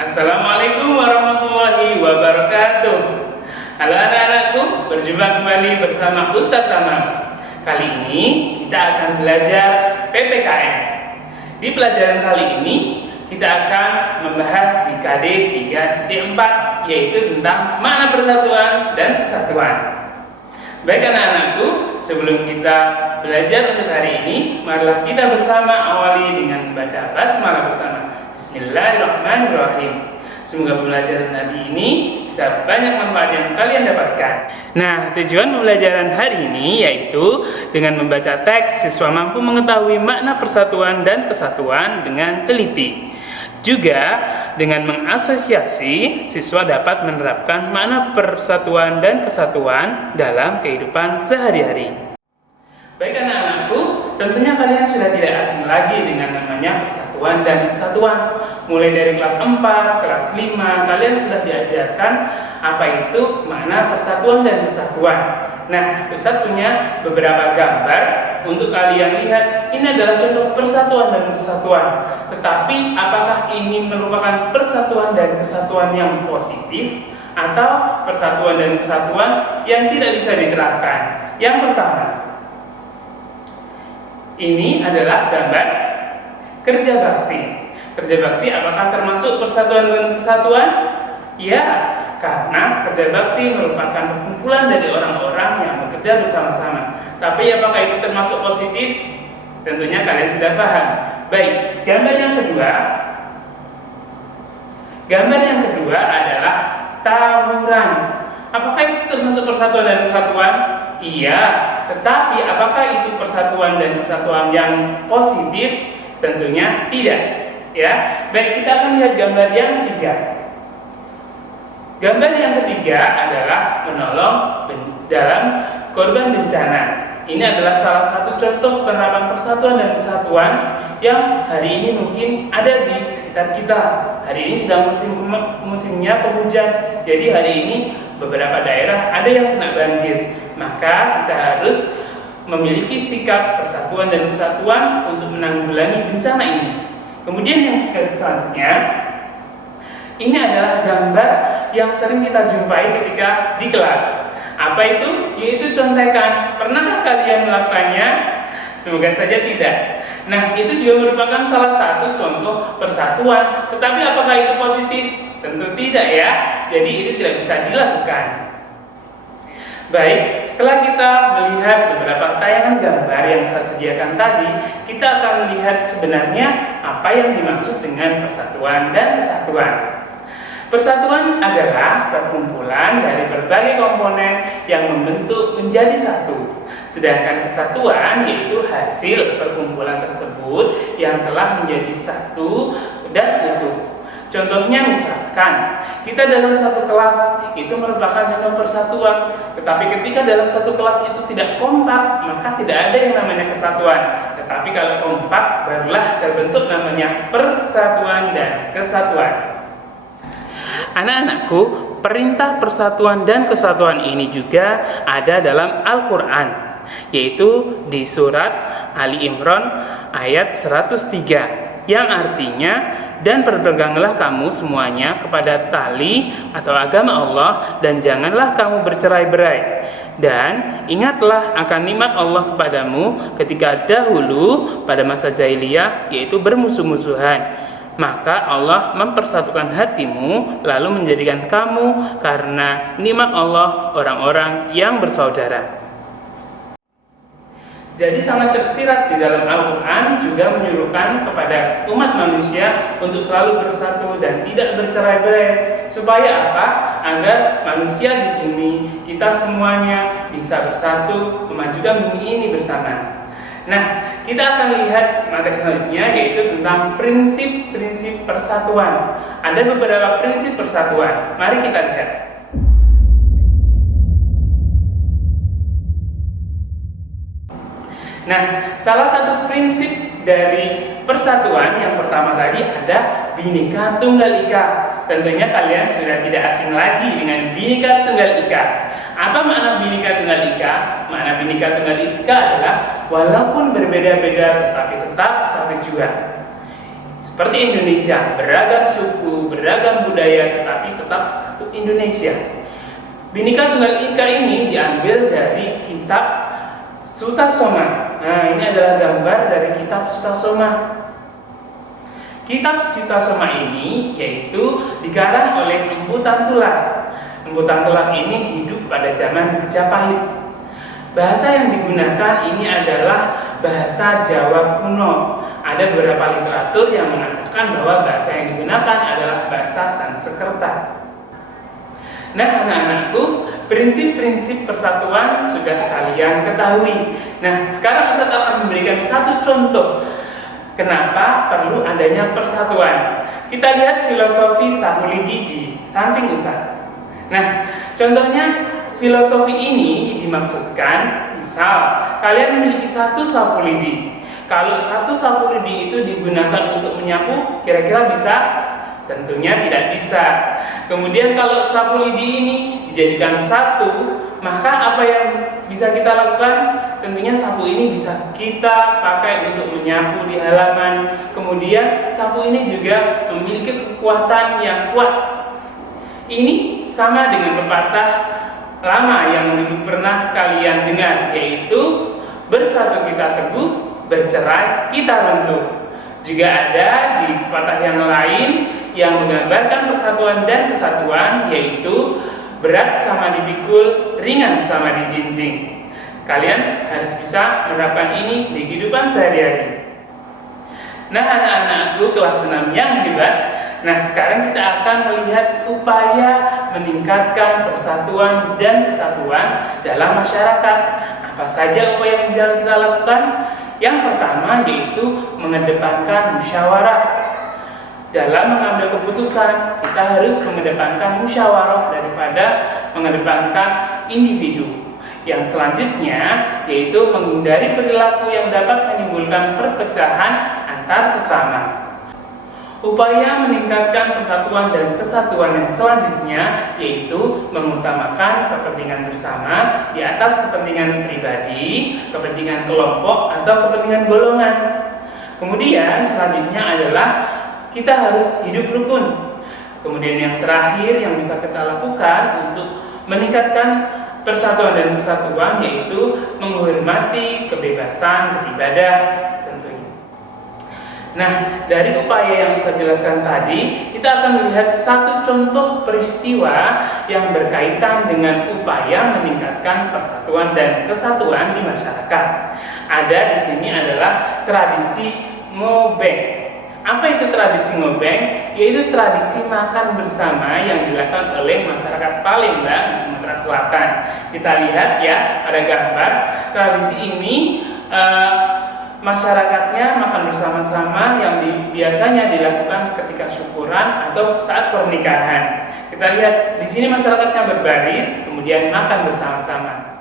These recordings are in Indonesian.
Assalamualaikum warahmatullahi wabarakatuh. Halo anak-anakku, berjumpa kembali bersama Ustadz Tamam. Kali ini kita akan belajar PPKN. Di pelajaran kali ini kita akan membahas di KD 3.4, yaitu tentang makna persatuan dan kesatuan. Baik anak-anakku, sebelum kita belajar untuk hari ini, marilah kita bersama awali dengan membaca basmalah bersama. Bismillahirrahmanirrahim. Semoga pembelajaran hari ini bisa banyak manfaat yang kalian dapatkan. Nah, tujuan pembelajaran hari ini yaitu dengan membaca teks, siswa mampu mengetahui makna persatuan dan kesatuan dengan teliti. Juga dengan mengasosiasi, siswa dapat menerapkan makna persatuan dan kesatuan dalam kehidupan sehari-hari. Baik anak-anakku, tentunya kalian sudah tidak asing lagi dengan namanya persatuan dan kesatuan. Mulai dari kelas 4, kelas 5, kalian sudah diajarkan apa itu makna persatuan dan kesatuan. Nah, Ustadz punya beberapa gambar untuk kalian lihat. Ini adalah contoh persatuan dan kesatuan. Tetapi apakah ini merupakan persatuan dan kesatuan yang positif atau persatuan dan kesatuan yang tidak bisa diterapkan? Yang pertama, ini adalah gambar kerja bakti. Kerja bakti apakah termasuk persatuan dan kesatuan? Ya, karena kerja bakti merupakan perkumpulan dari orang-orang yang bekerja bersama-sama. Tapi apakah itu termasuk positif? Tentunya kalian sudah paham. Baik, gambar yang kedua. Gambar yang kedua adalah tawuran. Apakah itu termasuk persatuan dan kesatuan? Iya, tetapi apakah itu persatuan dan kesatuan yang positif? Tentunya tidak. Ya, baik, kita akan lihat gambar yang ketiga. Gambar yang ketiga adalah menolong dalam korban bencana. Ini adalah salah satu contoh penerapan persatuan dan kesatuan yang hari ini mungkin ada di sekitar kita. Hari ini sedang musimnya penghujan. Jadi hari ini beberapa daerah ada yang kena banjir. Maka kita harus memiliki sikap persatuan dan kesatuan untuk menanggulangi bencana ini. Kemudian yang selanjutnya, ini adalah gambar yang sering kita jumpai ketika di kelas. Apa itu? Yaitu contekan. Pernahkah kalian melakukannya? Semoga saja tidak. Nah, itu juga merupakan salah satu contoh persatuan. Tetapi apakah itu positif? Tentu tidak ya. Jadi itu tidak bisa dilakukan. Baik, setelah kita melihat beberapa tayangan gambar yang saya sediakan tadi, kita akan melihat sebenarnya apa yang dimaksud dengan persatuan dan kesatuan. Persatuan adalah perkumpulan dari berbagai komponen yang membentuk menjadi satu. Sedangkan kesatuan yaitu hasil perkumpulan tersebut yang telah menjadi satu dan utuh. Contohnya misalkan, kita dalam satu kelas itu merupakan contoh persatuan. Tetapi ketika dalam satu kelas itu tidak kompak, maka tidak ada yang namanya kesatuan. Tetapi kalau kompak, barulah terbentuk namanya persatuan dan kesatuan. Anak-anakku, perintah persatuan dan kesatuan ini juga ada dalam Al-Quran, yaitu di surat Ali Imran ayat 103, yang artinya, dan berpeganglah kamu semuanya kepada tali atau agama Allah, dan janganlah kamu bercerai-berai, dan ingatlah akan nikmat Allah kepadamu ketika dahulu pada masa jahiliyah, yaitu bermusuh-musuhan. Maka Allah mempersatukan hatimu, lalu menjadikan kamu karena nikmat Allah orang-orang yang bersaudara. Jadi sangat tersirat di dalam Al-Quran juga menyuruhkan kepada umat manusia untuk selalu bersatu dan tidak bercerai-berai. Supaya apa? Agar manusia di bumi, kita semuanya bisa bersatu memajukan bumi ini bersama. Nah, kita akan lihat materi selanjutnya, yaitu tentang prinsip-prinsip persatuan. Ada beberapa prinsip persatuan. Mari kita lihat. Nah, salah satu prinsip dari persatuan yang pertama tadi ada Bhinneka Tunggal Ika. tentunya kalian sudah tidak asing lagi dengan Bhinneka Tunggal Ika. Apa makna Bhinneka Tunggal Ika? Makna Bhinneka Tunggal Ika adalah walaupun berbeda-beda tetapi tetap satu jua. Seperti Indonesia, beragam suku, beragam budaya tetapi tetap satu Indonesia. Bhinneka Tunggal Ika ini diambil dari kitab Sutasoma. Nah, ini adalah gambar dari kitab Sutasoma. Kitab Sutasoma ini yaitu dikarang oleh Empu Tantulak. Empu Tantulak ini hidup pada zaman Majapahit. Bahasa yang digunakan ini adalah bahasa Jawa kuno. Ada beberapa literatur yang mengatakan bahwa bahasa yang digunakan adalah bahasa Sanskerta. Nah, anak-anakku, prinsip-prinsip persatuan sudah kalian ketahui. Nah, sekarang Ustaz akan memberikan satu contoh kenapa perlu adanya persatuan. Kita lihat filosofi Sapulidi di samping Ustaz. Nah, contohnya filosofi ini dimaksudkan, misal kalian memiliki satu sapu lidi. Kalau satu sapu lidi itu digunakan untuk menyapu, kira-kira bisa? Tentunya tidak bisa. Kemudian kalau sapu lidi ini dijadikan satu, maka apa yang bisa kita lakukan? Tentunya sapu ini bisa kita pakai untuk menyapu di halaman. Kemudian sapu ini juga memiliki kekuatan yang kuat. Ini sama dengan pepatah lama yang dulu pernah kalian dengar, yaitu bersatu kita teguh, bercerai kita runtuh. Juga ada di pepatah yang lain yang menggambarkan persatuan dan kesatuan, yaitu berat sama dipikul, ringan sama dijinjing. Kalian harus bisa menerapkan ini di kehidupan sehari-hari. Nah, anak-anakku kelas 6 yang hebat. Nah, sekarang kita akan melihat upaya meningkatkan persatuan dan kesatuan dalam masyarakat. Apa saja upaya yang bisa kita lakukan? Yang pertama yaitu mengedepankan musyawarah. Dalam mengambil keputusan, kita harus mengedepankan musyawarah daripada mengedepankan individu. Yang selanjutnya yaitu menghindari perilaku yang dapat menimbulkan perpecahan antar sesama. Upaya meningkatkan persatuan dan kesatuan yang selanjutnya yaitu mengutamakan kepentingan bersama di atas kepentingan pribadi, kepentingan kelompok, atau kepentingan golongan. Kemudian selanjutnya adalah kita harus hidup rukun. Kemudian yang terakhir yang bisa kita lakukan untuk meningkatkan persatuan dan kesatuan yaitu menghormati kebebasan beribadah tentunya. Nah, dari upaya yang saya jelaskan tadi, kita akan melihat satu contoh peristiwa yang berkaitan dengan upaya meningkatkan persatuan dan kesatuan di masyarakat. Ada di sini adalah tradisi ngobeng. Apa itu tradisi ngobeng? Yaitu tradisi makan bersama yang dilakukan oleh masyarakat Palembang di Sumatera Selatan. Kita lihat ya, ada gambar. Tradisi ini masyarakatnya makan bersama-sama yang biasanya dilakukan ketika syukuran atau saat pernikahan. Kita lihat di sini masyarakatnya berbaris, kemudian makan bersama-sama.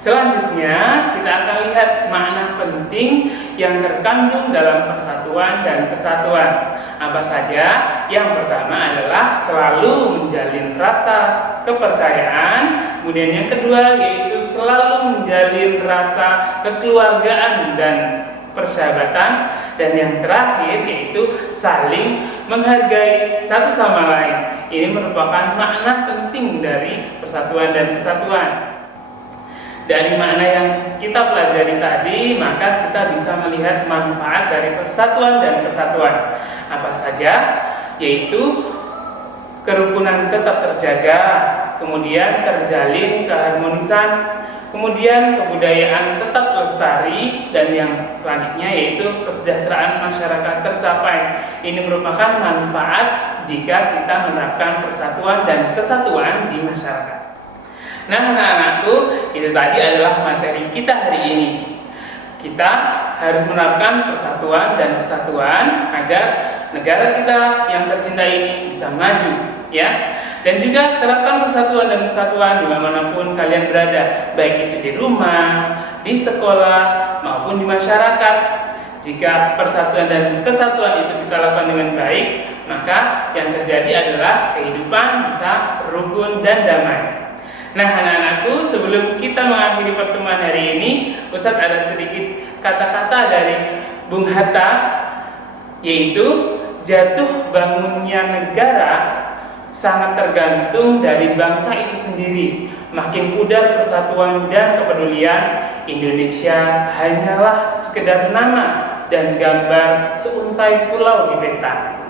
Selanjutnya kita akan lihat makna penting yang terkandung dalam persatuan dan kesatuan. Apa saja? Yang pertama adalah selalu menjalin rasa kepercayaan. Kemudian yang kedua yaitu selalu menjalin rasa kekeluargaan dan persahabatan. Dan yang terakhir yaitu saling menghargai satu sama lain. Ini merupakan makna penting dari persatuan dan kesatuan. Dari makna yang kita pelajari tadi, maka kita bisa melihat manfaat dari persatuan dan kesatuan. Apa saja? Yaitu kerukunan tetap terjaga, kemudian terjalin keharmonisan, kemudian kebudayaan tetap lestari, dan yang selanjutnya yaitu kesejahteraan masyarakat tercapai. Ini merupakan manfaat jika kita menerapkan persatuan dan kesatuan di masyarakat. Nah, anak-anakku, itu tadi adalah materi kita hari ini. Kita harus menerapkan persatuan dan kesatuan agar negara kita yang tercinta ini bisa maju, ya. Dan juga terapkan persatuan dan kesatuan dimanapun kalian berada, baik itu di rumah, di sekolah, maupun di masyarakat. Jika persatuan dan kesatuan itu kita lakukan dengan baik, maka yang terjadi adalah kehidupan bisa rukun dan damai. Nah, anak-anakku, sebelum kita mengakhiri pertemuan hari ini, Ustadz ada sedikit kata-kata dari Bung Hatta, yaitu jatuh bangunnya negara sangat tergantung dari bangsa itu sendiri. Makin pudar persatuan dan kepedulian, Indonesia hanyalah sekedar nama dan gambar seuntai pulau di peta.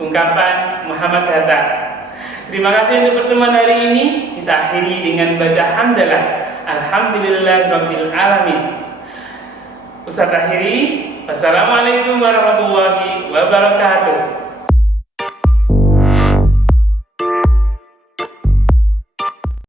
Ungkapan Muhammad Hatta. Terima kasih untuk pertemuan hari ini. Kita akhiri dengan baca hamdalah. Alhamdulillahirabbil alamin. Ustaz akhiri. Wassalamualaikum warahmatullahi wabarakatuh.